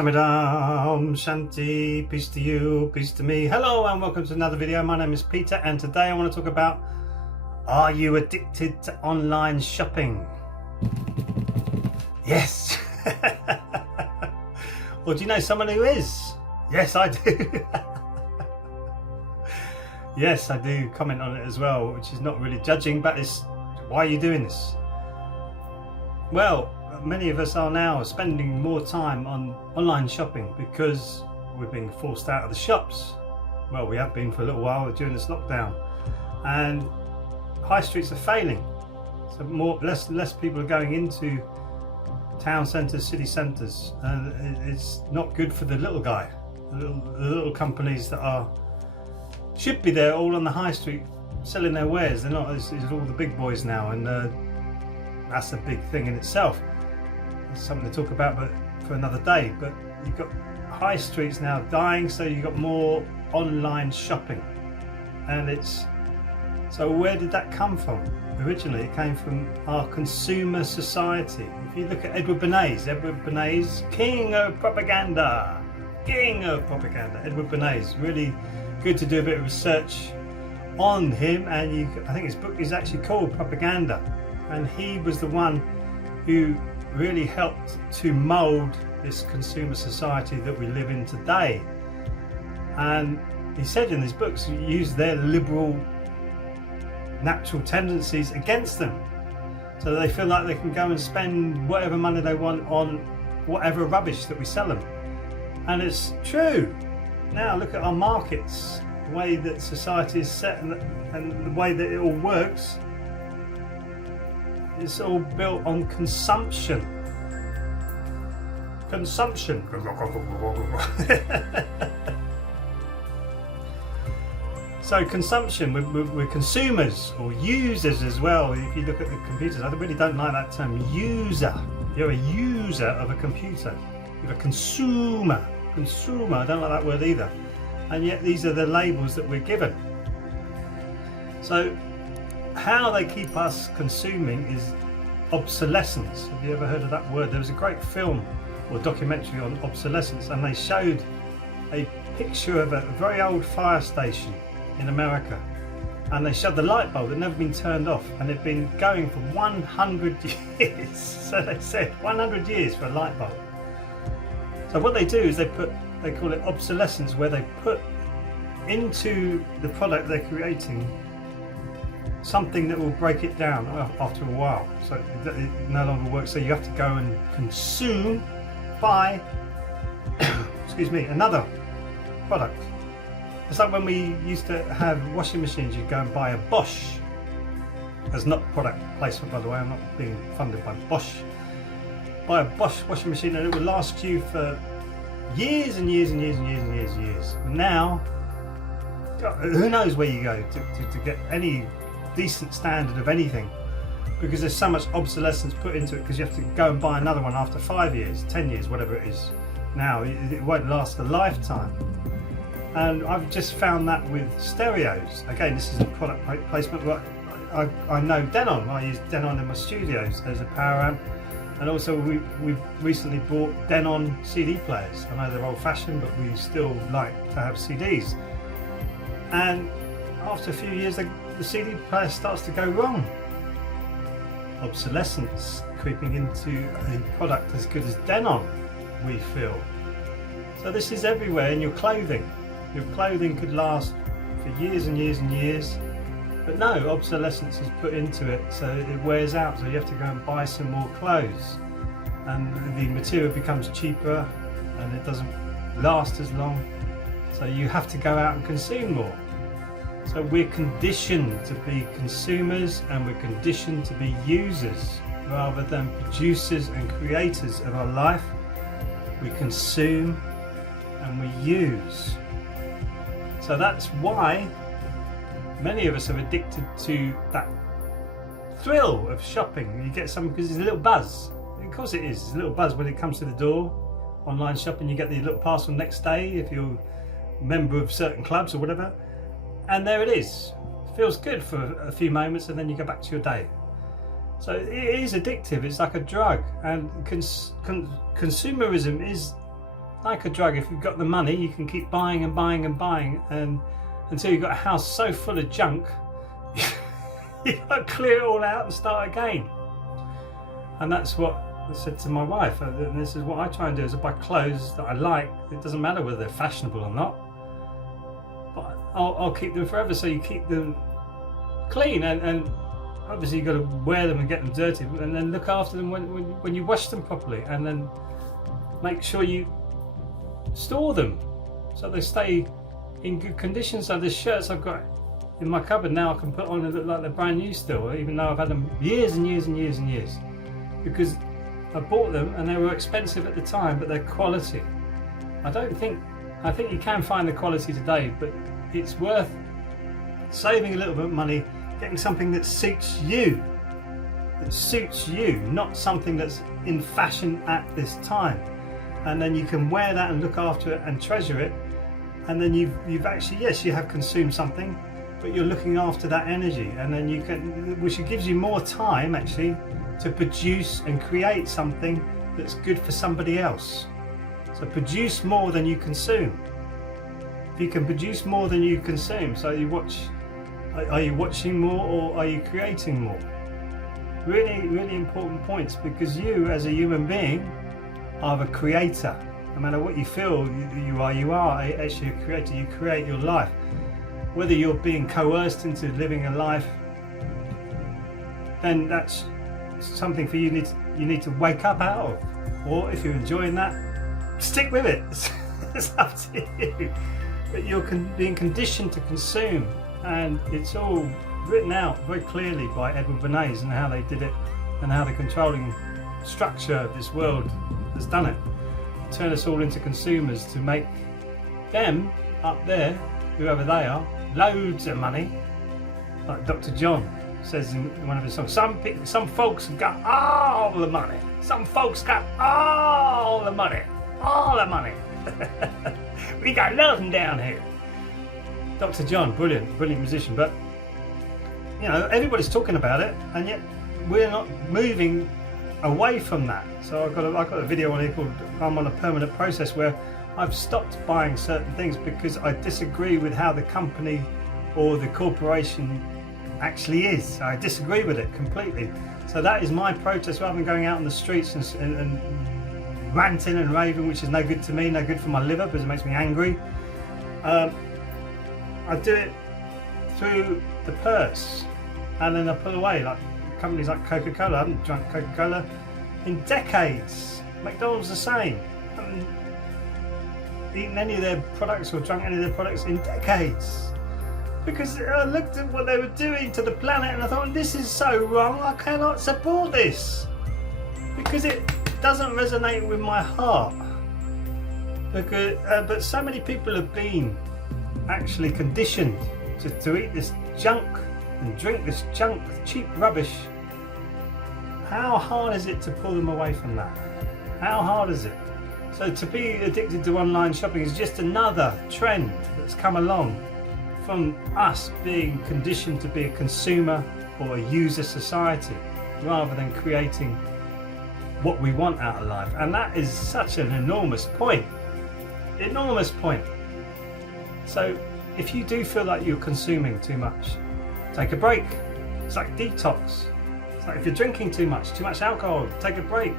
Samidam, Shanti, peace to you, peace to me. Hello and welcome to another video. My name is Peter and today I want to talk about, are you addicted to online shopping? Yes. Or do you know someone who is? Yes, I do. Yes, I do comment on it as well, which is not really judging, but it's, why are you doing this? Well, many of us are now spending more time on online shopping because we're being forced out of the shops. Well, we have been for a little while during this lockdown, and high streets are failing. So less people are going into town centres, city centres, and it's not good for the little guy. The little companies that should be there all on the high street selling their wares. They're not. It's all the big boys now, and that's a big thing in itself. It's something to talk about, but for another day. But you've got high streets now dying, so you've got more online shopping, and it's so where did that come from? Originally, it came from our consumer society. If you look at Edward Bernays, king of propaganda, Edward Bernays. Really good to do a bit of research on him, and I think his book is actually called Propaganda, and he was the one who really helped to mould this consumer society that we live in today. And he said in his books, use their liberal natural tendencies against them, so that they feel like they can go and spend whatever money they want on whatever rubbish that we sell them. And it's true. Now look at our markets, the way that society is set, and the way that it all works. It's all built on consumption. So consumption, we're consumers or users as well. If you look at the computers, I really don't like that term, user. You're a user of a computer. You're a consumer. I don't like that word either. And yet these are the labels that we're given. So how they keep us consuming is obsolescence. Have you ever heard of that word? There was a great film or documentary on obsolescence, and they showed a picture of a very old fire station in America, and they showed the light bulb that never been turned off, and it'd been going for 100 years. So they said 100 years for a light bulb. So what they do is they call it obsolescence, where they put into the product they're creating something that will break it down after a while, so it no longer works. So you have to go and buy excuse me, another product. It's like when we used to have washing machines, you'd go and buy a Bosch. There's not product placement, by the way, I'm not being funded by Bosch. Buy a Bosch washing machine and it would last you for years and years and years and years and years and years. Now, who knows where you go to get any decent standard of anything, because there's so much obsolescence put into it, because you have to go and buy another one after 5 years, 10 years, whatever it is. Now it won't last a lifetime. And I've just found that with stereos. Again, this isn't product placement, but I know Denon. I use Denon in my studios as a power amp, and also we've recently bought Denon CD players. I know they're old fashioned, but we still like to have CDs. And after a few years, the CD player starts to go wrong. Obsolescence creeping into a product as good as Denon, we feel. So this is everywhere in your clothing. Your clothing could last for years and years and years, but no, obsolescence is put into it, so it wears out, so you have to go and buy some more clothes, and the material becomes cheaper and it doesn't last as long, so you have to go out and consume more. So we're conditioned to be consumers, and we're conditioned to be users rather than producers and creators of our life. We consume and we use. So that's why many of us are addicted to that thrill of shopping. You get something because it's a little buzz. Of course it is. It's a little buzz when it comes to the door. Online shopping, you get the little parcel next day if you're a member of certain clubs or whatever. And there it is. It feels good for a few moments, and then you go back to your day. So it is addictive. It's like a drug, and consumerism is like a drug. If you've got the money, you can keep buying and buying and buying, and until you've got a house so full of junk, you've got to clear it all out and start again. And that's what I said to my wife, and this is what I try and do, is I buy clothes that I like. It doesn't matter whether they're fashionable or not, but I'll keep them forever. So you keep them clean, and obviously you've got to wear them and get them dirty, and then look after them when you wash them properly, and then make sure you store them so they stay in good condition. So the shirts I've got in my cupboard now, I can put on and look like they're brand new still, even though I've had them years and years and years and years, because I bought them and they were expensive at the time, but they're quality. I think you can find the quality today, but it's worth saving a little bit of money, getting something that suits you, not something that's in fashion at this time. And then you can wear that and look after it and treasure it, and then you've actually, yes, you have consumed something, but you're looking after that energy, and then you can, which gives you more time actually to produce and create something that's good for somebody else. So produce more than you consume. If you can produce more than you consume, so are you watching more or are you creating more? Really, really important points, because you as a human being are the creator. No matter what you feel you are actually a creator. You create your life. Whether you're being coerced into living a life, then that's something for you need to wake up out of. Or if you're enjoying that, stick with it. It's up to you. But you're being conditioned to consume, and it's all written out very clearly by Edward Bernays and how they did it, and how the controlling structure of this world has done it. Turn us all into consumers to make them up there, whoever they are, loads of money. Like Dr. John says in one of his songs, some folks have got all the money. Some folks got all the money. All the money. We got nothing down here. Dr. John, brilliant musician, but you know, everybody's talking about it, and yet we're not moving away from that. So I've got a video on here called I'm on a permanent process, where I've stopped buying certain things because I disagree with how the company or the corporation actually is. I disagree with it completely. So that is my protest, rather than going out on the streets and ranting and raving, which is no good to me, no good for my liver, because it makes me angry. I do it through the purse, and then I pull away. Like companies like Coca-Cola, I haven't drunk Coca-Cola in decades. McDonald's the same. I haven't eaten any of their products or drunk any of their products in decades, because I looked at what they were doing to the planet and I thought, this is so wrong, I cannot support this, because it doesn't resonate with my heart. Because, but so many people have been actually conditioned to eat this junk and drink this junk, cheap rubbish. How hard is it to pull them away from that? How hard is it? So to be addicted to online shopping is just another trend that's come along from us being conditioned to be a consumer or a user society, rather than creating what we want out of life. And that is such an enormous point. So if you do feel like you're consuming too much, take a break. It's like detox. It's like if you're drinking too much alcohol, take a break.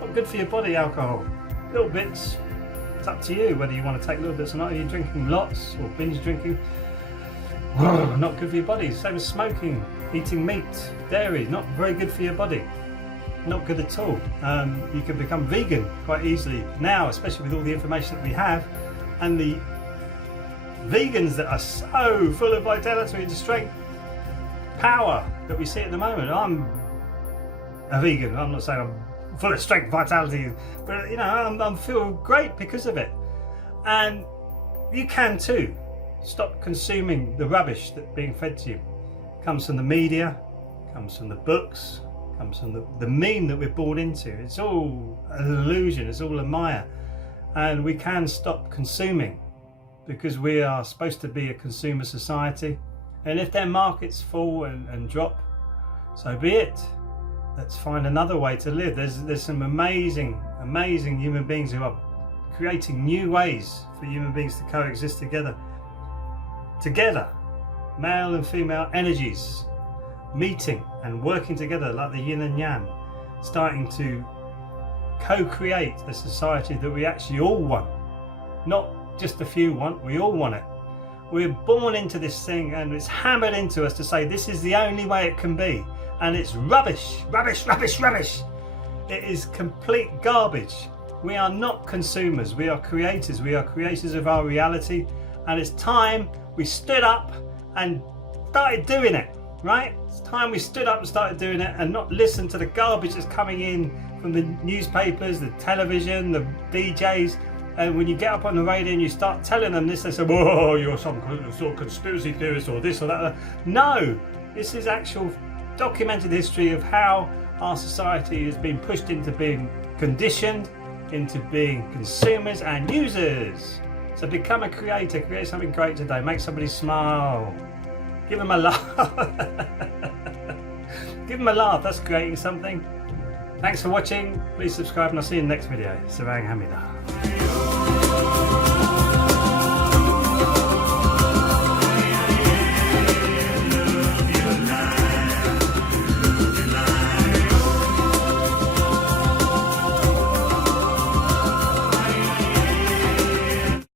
Not good for your body, alcohol. Little bits, it's up to you whether you want to take little bits or not. Are you drinking lots or binge drinking? Not good for your body. Same as smoking, eating meat, dairy, not very good for your body. Not good at all. You can become vegan quite easily now, especially with all the information that we have, and the vegans that are so full of vitality and strength, power that we see at the moment. I'm a vegan. I'm not saying I'm full of strength, vitality, but you know, I'm feel great because of it. And you can too. Stop consuming the rubbish that's being fed to you. It comes from the media, comes from the books, comes from the meme that we're born into. It's all an illusion, it's all a maya. And we can stop consuming, because we are supposed to be a consumer society. And if their markets fall and drop, so be it. Let's find another way to live. There's some amazing human beings who are creating new ways for human beings to coexist together. Male and female energies meeting and working together like the yin and yang, starting to co-create a society that we actually all want. Not just a few want, we all want it. We're born into this thing and it's hammered into us to say this is the only way it can be. And it's rubbish, rubbish, rubbish, rubbish. It is complete garbage. We are not consumers, we are creators. We are creators of our reality. And it's time we stood up and started doing it, right? It's time we stood up and started doing it and not listen to the garbage that's coming in from the newspapers, the television, the DJs. And when you get up on the radio and you start telling them this, they say, whoa, you're some sort of conspiracy theorist or this or that. No, this is actual documented history of how our society has been pushed into being conditioned, into being consumers and users. So become a creator, create something great today, make somebody smile, give them a laugh. Give them a laugh, that's creating something. Thanks for watching, please subscribe and I'll see you in the next video. Sarang Hamida.